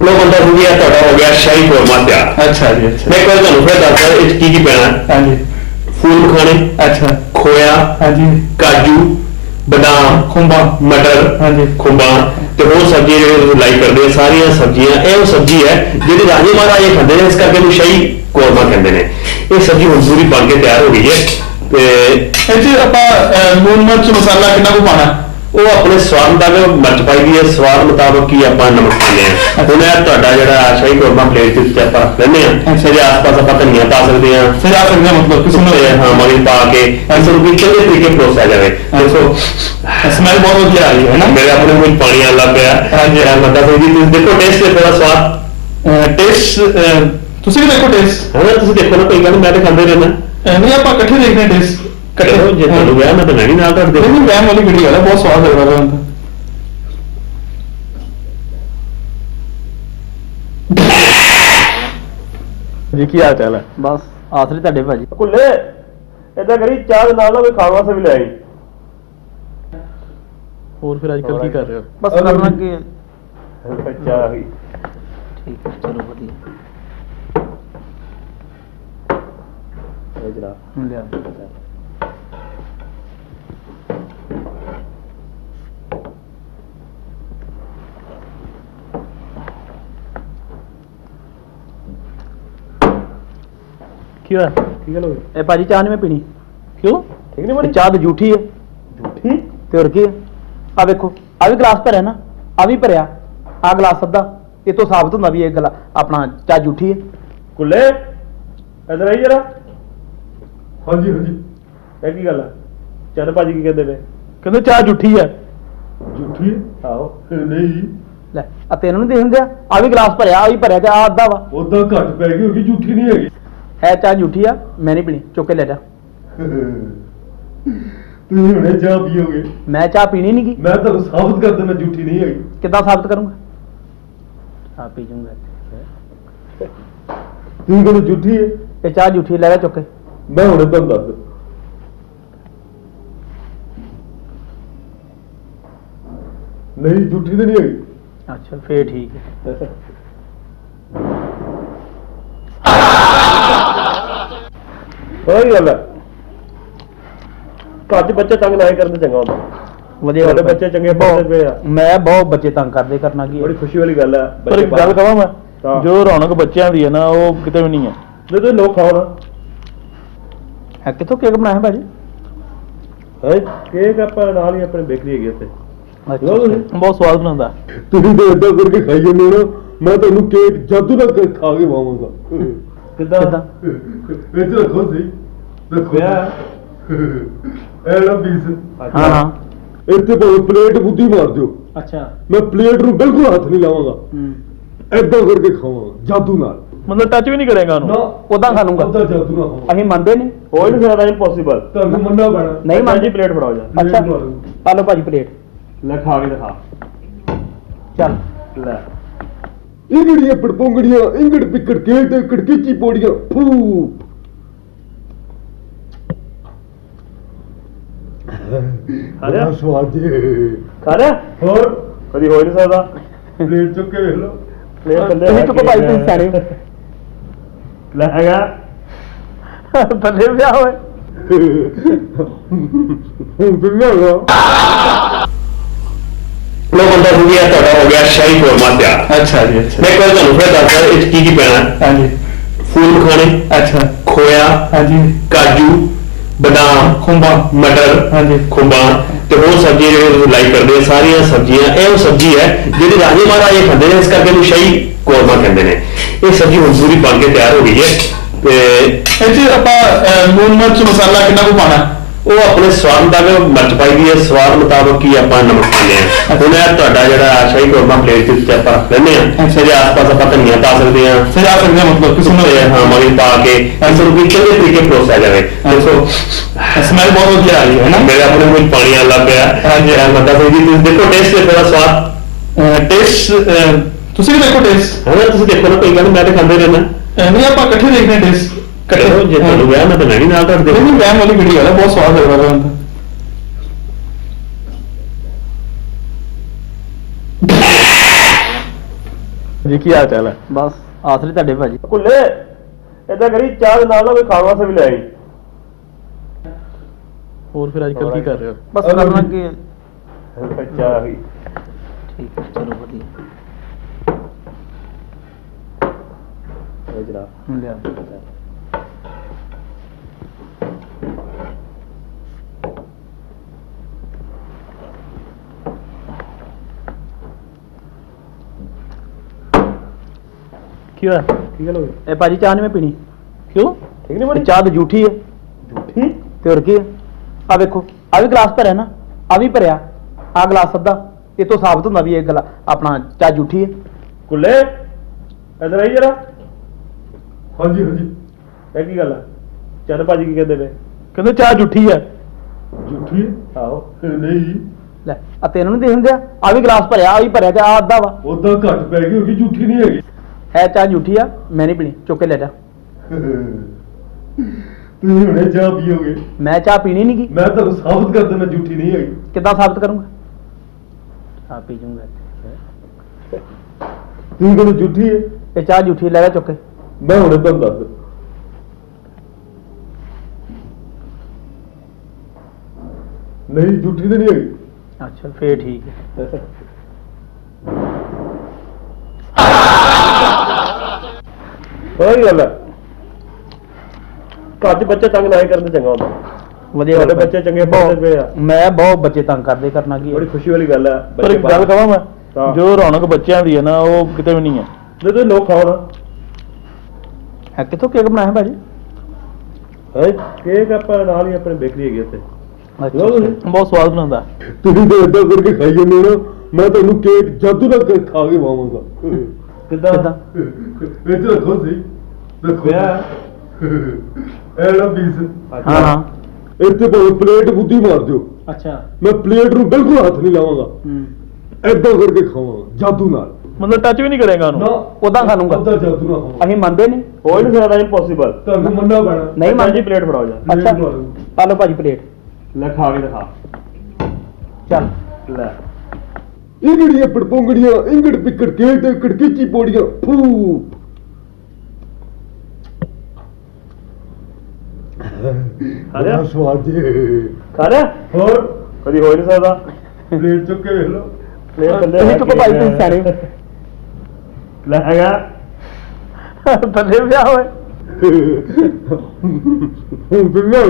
ਲੋ ਬੰਦਾ ਹੋ ਗਿਆ ਤੁਹਾਡਾ ਹੋ ਗਿਆ ਸ਼ਾਹੀ ਕੋਰਮਾ ਤਿਆਰ। ਅੱਛਾ ਜੀ ਅੱਛਾ। ਮੈਂ ਇੱਕ ਵਾਰ ਤੁਹਾਨੂੰ ਫਿਰ ਦੱਸਦਾ ਇਹ 'ਚ ਕੀ ਕੀ ਪੈਣਾ। ਹਾਂਜੀ। ਫੂਲ ਮਖਾਣੇ ਅੱਛਾ। ਖੋਇਆ ਹਾਂਜੀ। ਕਾਜੂ ਬਦਾਮ ਖੁੰਬਾ। ਮਟਰ ਹਾਂਜੀ। ਖੁੰਬਾਂ ਤੇ ਹੋਰ ਸਬਜ਼ੀਆਂ ਜਿਹੜੀਆਂ ਤੁਸੀਂ ਲਾਈਕ ਕਰਦੇ ਹੋ ਸਾਰੀਆਂ ਸਬਜ਼ੀਆਂ ਇਹ ਉਹ ਸਬਜ਼ੀ ਹੈ ਜਿਹੜੀ ਰਾਜੇ ਮਹਾਰਾਜ ਇਹ ਖਾਂਦੇ ਨੇ ਇਸ ਕਰਕੇ ਇਹਨੂੰ ਸ਼ਾਹੀ ਕੋਰਮਾ ਕਹਿੰਦੇ ਨੇ। ਇਹ ਸਬਜ਼ੀ ਹੁਣ ਪੂਰੀ ਬਣ ਕੇ ਤਿਆਰ ਹੋ ਗਈ ਹੈ ਤੇ ਇਹ 'ਚ ਆਪਾਂ ਅਹ, ਲੂਣ ਮਿਰਚ ਮਸਾਲਾ ਕਿੰਨਾ ਕੁ ਪਾਣਾ ਉਹ ਆਪਣੇ ਸਵਾਦ ਮੁਤਾਬਕ ਮਿਰਚ ਪਾਈ ਦੀ ਹੈ। ਸਵਾਦ ਮੁਤਾਬਕ ਹੀ ਆਪਾਂ ਨਮਕ ਪਾਉਂਦੇ ਹਾਂ। ਹੁਣ ਇਹ ਤੁਹਾਡਾ ਜਿਹੜਾ ਸ਼ਾਹੀ ਕੋਰਮਾ ਪਲੇਟ ਦੇ ਉੱਤੇ ਆਪਾਂ ਰੱਖ ਲੈਂਦੇ ਅੱਛਾ। ਇਹਦੇ ਆਸ-ਪਾਸ ਆਪਾਂ ਧਨੀਆ ਪਾ ਸਕਦੇ ਹਾਂ। ਫਿਰ ਆ ਸਕਦੇ ਮਤਲਬ ਕਿਸੇ ਨੂੰ। ਹਾਂ ਮਗਰ ਪਾ ਕੇ ਇਸ ਨੂੰ ਵੀ ਚੰਗੇ ਤਰੀਕੇ ਪਰੋਸਿਆ ਜਾਵੇ। ਦੇਖੋ। ਸਮੈਲ ਬਹੁਤ ਵਧੀਆ ਆ ਰਹੀ ਹੈ ਨਾ? ਮੇਰੇ ਆਪਣੇ ਮੂੰਹ ਪਾਣੀ ਆਉਣ ਲੱਗ ਪਿਆ। ਹਾਂਜੀ। ਬੰਦਾ ਕੋਈ ਵੀ ਤੁਸੀਂ ਦੇਖੋ ਟੇਸਟ ਤੇ ਬੜਾ ਸਵਾਦ। ਟੇਸਟ ਤੁਸੀਂ ਵੀ ਦੇਖੋ ਟੇਸਟ ਹੈ ਤੁਸੀਂ ਦੇਖੋ ਨਾ ਕੋਈ ਗੱਲ ਮੈਂ ਤਾਂ ਖਾਂਦੇ ਰਹਿਣਾ ਨਹੀਂ ਆਪਾਂ ਇਕੱਠੇ ਦੇਖਦੇ ਟੇਸਟ ਕਰੋ ਜੇ ਤੁਹਾਨੂੰ ਗਿਆ ਮੈਂ ਤਾਂ ਮੈਂ ਵੀ ਨਾਲ ਤੁਹਾਡੇ ਨਹੀਂ ਵੈਮ ਵਾਲੀ ਗੱਲ ਹੈ ਬਹੁਤ ਸਵਾਦ ਰਿਹਾ ਹੁੰਦਾ ਜੀ ਕੀ ਹਾਲ ਚਾਲ ਹੈ? ਬਸ ਆਸਰੇ ਤੁਹਾਡੇ ਭਾਜੀ। ਕੁੱਲੇ ਇਦਾਂ ਕਰੀ ਚਾਹ ਦੇ ਨਾਲ ਨਾ ਕੋਈ ਖਾਣ ਵਾਸਤੇ ਵੀ ਲੈ ਆਈ। ਹੋਰ ਫਿਰ ਅੱਜ ਕੱਲ ਕੀ ਕਰ ਰਹੇ ਹੋ? ਬਸ ਕਰਨਾ ਕੀ ਹੈ? ਚਾਹ ਵੀ ਠੀਕ ਹੈ ਚਲੋ ਵਧੀਆ। ਇਹ ਜਨਾਬ ਲਿਆ। ਕੀ ਹੋਇਆ। ਠੀਕ ਹੈ ਲੋਗੇ ਇਹ ਭਾਜੀ ਚਾਹ ਨਹੀਂ ਮੈਂ ਪੀਣੀ। ਕਿਉਂ? ਠੀਕ ਨਹੀਂ ਬਣੀ? ਚਾਹ ਤਾਂ ਝੂਠੀ ਹੈ। ਝੂਠੀ? ਤੇ ਹੋਰ ਕੀ ਹੈ? ਆ ਵੇਖੋ ਆ ਵੀ ਗਲਾਸ ਭਰਿਆ ਨਾ ਆ ਵੀ ਭਰਿਆ। ਆ ਗਲਾਸ ਅੱਧਾ। ਇਹ ਤੋਂ ਸਾਬਤ ਹੁੰਦਾ ਵੀ ਇਹ ਗਲਾ ਆਪਣਾ ਚਾਹ ਝੂਠੀ ਹੈ। ਕੁੱਲੇ ਇਧਰ ਆਈ ਜਰਾ। ਹਾਂਜੀ ਹਾਂਜੀ। ਇਹ ਕੀ ਗੱਲ ਹੈ ਚੰਦ ਭਾਜੀ ਕੀ ਕਹਿੰਦੇ ਨੇ? ਕਹਿੰਦੇ ਚਾਹ ਝੂਠੀ ਹੈ। ਝੂਠੀ ਆਹੋ ਨਹੀਂ। ਲੈ ਆ ਤੈਨੂੰ ਨਹੀਂ ਦੇਖਣ ਦਿਆ ਆ ਵੀ ਗਲਾਸ ਭਰਿਆ ਆ ਵੀ ਭਰਿਆ ਤੇ ਆ ਅੱਧਾ ਵਾ। ਉਦਾਂ ਘੱਟ ਪੈ ਗਈ ਹੋਗੀ ਝੂਠੀ ਨਹੀਂ ਹੈਗੀ। ਹੈ ਚਾਹ ਝੂਠੀ ਆ ਮੈਂ ਨਹੀਂ ਪੀਣੀ ਚੁੱਕ ਕੇ ਲੈ ਜਾ ਤੁਸੀਂ ਹੁਣੇ ਚਾਹ ਪੀਓਗੇ ਮੈਂ ਚਾਹ ਪੀਣੀ ਨਹੀਂ ਗੀ ਮੈਂ ਤੁਹਾਨੂੰ ਸਾਬਤ ਕਰ ਦਿੰਦਾ ਝੂਠੀ ਨਹੀਂ ਹੈਗੀ ਕਿੱਦਾਂ ਸਾਬਤ ਕਰੂੰਗਾ ਆ ਪੀ ਜੂੰਗਾ ਤੁਸੀਂ ਕਹਿੰਦੇ ਝੂਠੀ ਹੈ ਇਹ ਚਾਹ ਝੂਠੀ ਲੈ ਜਾ ਚੁੱਕ ਕੇ ਮੈਂ ਹੁਣੇ ਤੁਹਾਨੂੰ ਦੱਸ ਦਿੰਦਾ। ਨਹੀਂ ਝੂਠੀ ਤੇ ਨਹੀਂ ਹੈਗੀ ਅੱਛਾ ਫੇਰ ਠੀਕ ਹੈ ਕੋਈ ਗੱਲ ਹੈ ਘਰ 'ਚ ਬੱਚੇ ਤੰਗ ਨਾ ਕਰਨ ਤੇ ਚੰਗਾ ਹੁੰਦਾ। ਵਧੀਆ ਤੁਹਾਡੇ ਬੱਚੇ ਚੰਗੇ ਪੜ੍ਹਦੇ ਪਏ ਆ। ਮੈਂ ਬਹੁਤ ਬੱਚੇ ਤੰਗ ਕਰਦੇ ਕਰਨਾ ਕੀ ਹੈ ਬੜੀ ਖੁਸ਼ੀ ਵਾਲੀ ਗੱਲ ਹੈ ਪਰ ਇੱਕ ਗੱਲ ਕਹਾਂ ਮੈਂ? ਹਾਂ। ਜੋ ਰੌਣਕ ਬੱਚਿਆਂ ਦੀ ਹੈ ਨਾ ਉਹ ਕਿਤੇ ਵੀ ਨਹੀਂ ਹੈ ਜੇ ਤੁਸੀਂ ਲੋਕ ਖਾਓ ਨਾ। ਹੈ ਕਿੱਥੋਂ ਕੇਕ ਬਣਾਇਆ ਭਾਜੀ? ਹੈ? ਕੇਕ ਆਪਾਂ ਨਾਲ ਹੀ ਆਪਣੇ ਬੇਕਰੀ ਹੈਗੀ ਉੱਥੇ। ਅੱਛਾ। ਬਹੁਤ ਸਵਾਦ ਬਣਾਉਂਦਾ। ਤੁਸੀਂ ਤਾਂ ਕਰਕੇ ਖਾਈ ਜਾਂਦੇ ਹੋ ਨਾ ਮੈਂ ਤੁਹਾਨੂੰ ਕੇਕ ਜਾਦੂ ਨਾਲ ਖਾ ਕੇ ਵਾਵਾਂਗਾ ਕਿੱਦਾਂ? ਕਿੱਦਾਂ? ਵਿੱਚ ਰੱਖੋ ਸਹੀ। ਰੱਖੋ। ਵਿਆਹ? ਇਹ ਲਾ ਪੀਸ ਹਾਂ ਹਾਂ। ਇੱਥੇ ਭਾਵੇਂ ਪਲੇਟ ਬੁੱਧੀ ਮਾਰ ਦਿਓ। ਅੱਛਾ। ਮੈਂ ਪਲੇਟ ਨੂੰ ਬਿਲਕੁਲ ਹੱਥ ਨਹੀਂ ਲਾਵਾਂਗਾ। ਹੂੰ। ਏਦਾਂ ਕਰਕੇ ਖਾਵਾਂਗਾ। ਜਾਦੂ ਨਾਲ। ਮਤਲਬ ਟੱਚ ਵੀ ਨਹੀਂ ਕਰੇਗਾ ਉਹਨੂੰ? ਉਦਾਂ ਖਾ ਲੂੰਗਾ ਉਦਾਂ ਜਾਦੂ ਨਾਲ ਖਾਵਾਂਗਾ ਅਸੀਂ ਮੰਨਦੇ ਨਹੀਂ। ਹੋ ਹੀ ਨਹੀਂ ਸਕਦਾ ਇੰਪੋਸੀਬਲ ਤੁਹਾਨੂੰ ਮੰਨਣਾ ਪੈਣਾ। ਨਹੀਂ ਮੰਨਦੇ ਜੀ ਪਲੇਟ ਫੜਾਓ ਜਾ। ਅੱਛਾ। ਆ ਲਓ ਭਾਜੀ ਪਲੇਟ। ਲੈ ਖਾ ਕੇ ਦਿਖਾ। ਚੱਲ। ਲੈ। ਇੰਗੜੀਆਂ ਪੜਪੋਂਗੜੀਆਂ ਇੰਗੜ ਪਿੱਕੜ ਕੇ ਤੇ ਕੜਕੀਚੀ ਪੋੜੀਆਂ ਫੂ ਖਾ ਲਿਆ? ਬੜਾ ਸਵਾਦ ਜੀ ਖਾ ਲਿਆ ਹੋਰ ਕਦੀ ਹੋ ਹੀ ਨਹੀਂ ਸਕਦਾ ਪਲੇਟ ਚੁੱਕ ਕੇ ਵੇਖ ਲਓ ਪਲੇਟ ਥੱਲੇ ਤੁਸੀਂ ਕੇ ਭਾਈ ਤੁਸੀਂ ਹੋ। ਲੈ ਹੈਗਾ ਥੱਲੇ ਵਿਆਹ ਹੋਏ ਹੁਣ ਫਿਰ ਨਾ ਲੋ ਬੰਦਾ ਹੋ ਗਿਆ ਤੁਹਾਡਾ ਹੋ ਗਿਆ ਸ਼ਾਹੀ ਕੋਰਮਾ ਤਿਆਰ। ਅੱਛਾ ਜੀ ਅੱਛਾ। ਮੈਂ ਵਾਰ ਤੁਹਾਨੂੰ ਫਿਰ ਦੱਸਦਾ ਇਹ 'ਚ ਕੀ ਕੀ ਪੈਣਾ? ਹੈ। ਹਾਂਜੀ। ਫੂਲ ਮਖਾਣੇ ਅੱਛਾ। ਖੋਇਆ ਹਾਂਜੀ। ਕਾਜੂ ਬਦਾਮ ਖੁੰਬਾ। ਮਟਰ ਹਾਂਜੀ। ਖੁੰਬਾਂ ਤੇ ਹੋਰ ਸਬਜ਼ੀਆਂ ਜਿਹੜੀਆਂ ਤੁਸੀਂ ਲਾਈਕ ਕਰਦੇ ਹੋ ਸਾਰੀਆਂ ਸਬਜ਼ੀਆਂ ਇਹ ਉਹ ਸਬਜ਼ੀ ਹੈ ਜਿਹੜੀ ਰਾਜੇ ਮਹਾਰਾਜ ਇਹ ਖਾਂਦੇ ਨੇ ਇਸ ਕਰਕੇ ਇਹਨੂੰ ਸ਼ਾਹੀ ਕੋਰਮਾ ਕਹਿੰਦੇ ਨੇ। ਇਹ ਸਬਜ਼ੀ ਹੁਣ ਪੂਰੀ ਬਣ ਕੇ ਤਿਆਰ ਹੋ ਗਈ ਹੈ ਤੇ ਇਹ 'ਚ ਆਪਾਂ ਅਹ, ਲੂਣ ਮਿਰਚ ਮਸਾਲਾ ਕਿੰਨਾ ਕੁ ਪਾਣਾ ਉਹ ਆਪਣੇ ਸਵਾਦ ਮੁਤਾਬਕ ਮਿਰਚ ਪਾਈ ਦੀ ਹੈ। ਸਵਾਦ ਮੁਤਾਬਕ ਹੀ ਆਪਾਂ ਨਮਕ ਪਾਉਂਦੇ ਹਾਂ। ਹੁਣ ਇਹ ਤੁਹਾਡਾ ਜਿਹੜਾ ਸ਼ਾਹੀ ਕੋਰਮਾ ਪਲੇਟ ਦੇ ਉੱਤੇ ਆਪਾਂ ਰੱਖ ਲੈਂਦੇ ਅੱਛਾ। ਇਹਦੇ ਆਸ-ਪਾਸ ਆਪਾਂ ਧਨੀਆ ਪਾ ਸਕਦੇ ਹਾਂ। ਫਿਰ ਆ ਸਕਦੇ ਮਤਲਬ ਕਿਸੇ ਨੂੰ ਹਾਂ ਮਗਰ ਪਾ ਕੇ ਇਸ ਨੂੰ ਵੀ ਚੰਗੇ ਤਰੀਕੇ ਪਰੋਸਿਆ ਜਾਵੇ। ਦੇਖੋ। ਸਮੈਲ ਬਹੁਤ ਵਧੀਆ ਆ ਰਹੀ ਹੈ ਨਾ? ਮੇਰੇ ਆਪਣੇ ਮੂੰਹ ਪਾਣੀ ਲੱਗ ਪਿਆ। ਹਾਂਜੀ। ਕੋਈ ਵੀ ਤੁਸੀਂ ਦੇਖੋ ਟੇਸਟ ਤੇ ਬੜਾ ਸਵਾਦ। ਟੇਸਟ ਤੁਸੀਂ ਵੀ ਦੇਖੋ ਟੇਸਟ ਹੈ ਤੁਸੀਂ ਦੇਖੋ ਨਾ ਕੋਈ ਗੱਲ ਮੈਂ ਤਾਂ ਖਾਂਦੇ ਰਹਿਣਾ ਨਹੀਂ ਆਪਾਂ ਇਕੱਠੇ ਦੇਖਦੇ ਹਾਂ ਟੇਸਟ ਕਰੋ ਜੇ ਤੁਹਾਨੂੰ ਗਿਆ ਮੈਂ ਤਾਂ ਵੀ ਨਾਲ ਤੁਹਾਡੇ ਨਹੀਂ ਨਹੀਂ ਵੈਮ ਵਾਲੀ ਗੱਲ ਹੈ ਬਹੁਤ ਸਵਾਦ ਲੱਗ ਰਿਹਾ ਹੁੰਦਾ ਜੀ ਕੀ ਹਾਲ ਚਾਲ ਹੈ? ਬਸ ਆਸਰੇ ਤੁਹਾਡੇ ਭਾਜੀ। ਕੁੱਲੇ ਏਦਾਂ ਕਰੀ ਚਾਹ ਦੇ ਨਾਲ ਨਾ ਕੋਈ ਖਾਣ ਵਾਸਤੇ ਵੀ ਲੈ ਆਈ। ਹੋਰ ਫਿਰ ਅੱਜ ਕੱਲ ਕੀ ਕਰ ਰਹੇ ਹੋ? ਬਸ ਕਰਨਾ ਕੀ? ਹੈ? ਚਾਹ ਵੀ ਠੀਕ ਹੈ ਚਲੋ ਵਧੀਆ। ਇਹ ਜਰਾ। ਲਿਆ ਕੀ ਹੋਇਆ? ਕੀ ਗੱਲ ਹੋ ਗਈ? ਇਹ ਭਾਜੀ ਚਾਹ ਨਹੀਂ ਮੈਂ ਪੀਣੀ। ਕਿਉਂ? ਠੀਕ ਨਹੀਂ ਬਣੀ? ਚਾਹ ਤਾਂ ਝੂਠੀ ਹੈ। ਝੂਠੀ? ਤੇ ਹੋਰ ਕੀ ਹੈ? ਆ ਵੇਖੋ ਆ ਵੀ ਗਲਾਸ ਭਰਿਆ ਨਾ ਆ ਵੀ ਭਰਿਆ। ਆ ਗਲਾਸ ਅੱਧਾ। ਇਹ ਤੋਂ ਸਾਬਤ ਹੁੰਦਾ ਵੀ ਇਹ ਗਲਾ ਆਪਣਾ ਚਾਹ ਝੂਠੀ ਹੈ। ਕੁੱਲੇ ਇਧਰ ਆਈ ਜਰਾ। ਹਾਂਜੀ ਹਾਂਜੀ। ਇਹ ਕੀ ਗੱਲ ਆ? ਚੰਦ ਭਾਜੀ ਕੀ ਕਹਿੰਦੇ ਨੇ ਕਹਿੰਦੇ ਚਾਹ ਝੂਠੀ ਹੈ। ਝੂਠੀ ਇਹ ਨਹੀਂ। ਲੈ ਆ ਤੈਨੂੰ ਨਹੀਂ ਦੇਖਣ ਦਿਆ? ਆ ਵੀ ਗਲਾਸ ਭਰਿਆ ਆ ਵੀ ਭਰਿਆ ਤੇ ਆ ਅੱਧਾ ਵਾ। ਉਦਾਂ ਘੱਟ ਪੈ ਗਈ ਹੋਗੀ ਝੂਠੀ ਨਹੀਂ ਹੈਗੀ? ਹੈ ਚਾਹ ਝੂਠੀ ਆ ਮੈਂ ਨਹੀਂ ਪੀਣੀ ਚੁੱਕ ਕੇ ਲੈ ਜਾ। ਤੁਸੀਂ ਹੁਣੇ ਚਾਹ ਪੀਓਗੇ। ਮੈਂ ਚਾਹ ਪੀਣੀ ਨਹੀਂ ਗੀ ਮੈਂ ਤੁਹਾਨੂੰ ਸਾਬਤ ਕਰ ਦਿੰਦਾ ਝੂਠੀ ਨਹੀਂ ਹੈਗੀ। ਕਿੱਦਾਂ ਸਾਬਤ ਕਰੂੰਗਾ? ਚਾਹ ਪੀ ਜੂੰਗਾ ਤੁਸੀਂ ਕਹਿੰਦੇ ਝੂਠੀ ਹੈ। ਇਹ ਚਾਹ ਝੂਠੀ ਲੈ ਜਾ ਚੁੱਕ ਕੇ। ਮੈਂ ਹੁਣੇ ਤੁਹਾਨੂੰ ਦੱਸ ਦਿੰਦਾ। ਨਹੀਂ ਝੂਠੀ ਤਾਂ ਨਹੀਂ ਹੈਗੀ। ਅੱਛਾ ਫੇਰ ਠੀਕ ਹੈ। ਕੋਈ ਗੱਲ ਹੈ ਘਰ 'ਚ ਬੱਚੇ ਤੰਗ ਨਾ ਕਰਨ ਤੇ ਚੰਗਾ ਹੁੰਦਾ। ਵਧੀਆ ਤੁਹਾਡੇ ਗੱਲ ਬੱਚੇ ਚੰਗੇ ਪੜ੍ਹਦੇ ਪਏ ਆ। ਮੈਂ ਬਹੁਤ ਬੱਚੇ ਤੰਗ ਕਰਦੇ ਕਰਨਾ ਕੀ ਬੜੀ ਖੁਸ਼ੀ ਵਾਲੀ ਗੱਲ ਹੈ ਪਰ ਇੱਕ ਗੱਲ ਕਹਾਂ ਮੈਂ। ਜੋ ਰੌਣਕ ਬੱਚਿਆਂ ਦੀ ਹੈ ਨਾ ਉਹ ਕਿਤੇ ਵੀ ਨਹੀਂ ਹੈ। ਜੇ ਤੁਸੀਂ ਲੋਕ ਖਾਓ ਨਾ। ਹੈ ਕਿੱਥੋਂ ਕੇਕ ਬਣਾਇਆ ਭਾਜੀ? ਹੈ ਕੇਕ ਆਪਾਂ ਨਾਲ ਹੀ ਆਪਣੇ ਬੇਕਰੀ ਹੈਗੀ ਉੱਥੇ। ਅੱਛਾ। ਬਹੁਤ ਸਵਾਦ ਬਣਾਉਂਦਾ। ਤੁਸੀਂ ਤਾਂ ਏਦਾਂ ਕਰਕੇ ਖਾਈ ਜਾਂਦੇ ਹੋ ਨਾ ਮੈਂ ਤੁਹਾਨੂੰ ਕੇਕ ਜਾਦੂ ਨਾਲ ਕ- ਖਾ ਕੇ ਵਾਵਾਂਗਾ ਕਿੱਦਾਂ? ਕਿੱਦਾਂ? ਇਹ ਚ ਰੱਖੋ ਸਹੀ। ਰੱਖੋ। ਵਿਆਹ? ਇਹ ਨਾ ਪੀਸ ਹਾਂ ਹਾਂ। ਇੱਥੇ ਭਾਵੇਂ ਪਲੇਟ ਬੁੱਧੀ ਮਾਰ ਦਿਓ। ਅੱਛਾ। ਮੈਂ ਪਲੇਟ ਨੂੰ ਬਿਲਕੁਲ ਹੱਥ ਨਹੀਂ ਲਾਵਾਂਗਾ। ਹੂੰ। ਏਦਾਂ ਕਰਕੇ ਖਾਵਾਂਗਾ। ਜਾਦੂ ਨਾਲ। ਮਤਲਬ ਟੱਚ ਵੀ ਨਹੀਂ ਕਰੇਗਾ ਉਹਨੂੰ? ਉਦਾਂ ਖਾ ਲੂੰਗਾ। ਉਦਾਂ ਜਾਦੂ ਨਾਲ ਖਾਵਾਂਗਾ ਅਸੀਂ ਮੰਨਦੇ ਨਹੀਂ। ਹੋ ਨਹੀਂ ਸਕਦਾ ਇੰਪੋਸੀਬਲ ਤੁਹਾਨੂੰ ਮੰਨਣਾ ਪੈਣਾ। ਨਹੀਂ ਭਾਜੀ ਮੰਨਦੇ ਪਲੇਟ ਫੜਾਓ ਜਾ। ਅੱਛਾ। ਆ ਲਓ ਭਾਜੀ ਪਲੇਟ ਲੈ ਖਾ ਕੇ ਦਿਖਾ। ਚੱਲ। ਲੈ। ਇੰਗੜੀਆਂ ਪੜਪੋਂਗੜੀਆਂ ਇੰਗੜ ਪਿੱਕੜ ਕੇਟ ਕੜਕੀਚੀ ਪੋੜੀਆਂ ਫੂ ਖਾ ਲਿਆ? ਬੜਾ ਸਵਾਦ ਜੀ ਖਾ ਲਿਆ ਹੋਰ ਕਦੀ ਹੋ ਨਹੀਂ ਸਕਦਾ ਪਲੇਟ ਚੁੱਕ ਕੇ ਵੇਖ ਲਓ ਪਲੇਟ ਥੱਲੇ ਤੁਸੀਂ ਕੇ ਭਾਈ, ਤੁਸੀਂ ਸਿਆਣੇ ਹੋ। ਲੈ ਹੈਗਾ ਥੱਲੇ ਵਿਆਹ ਹੋਏ ਹੁਣ ਫਿਰ ਨਾ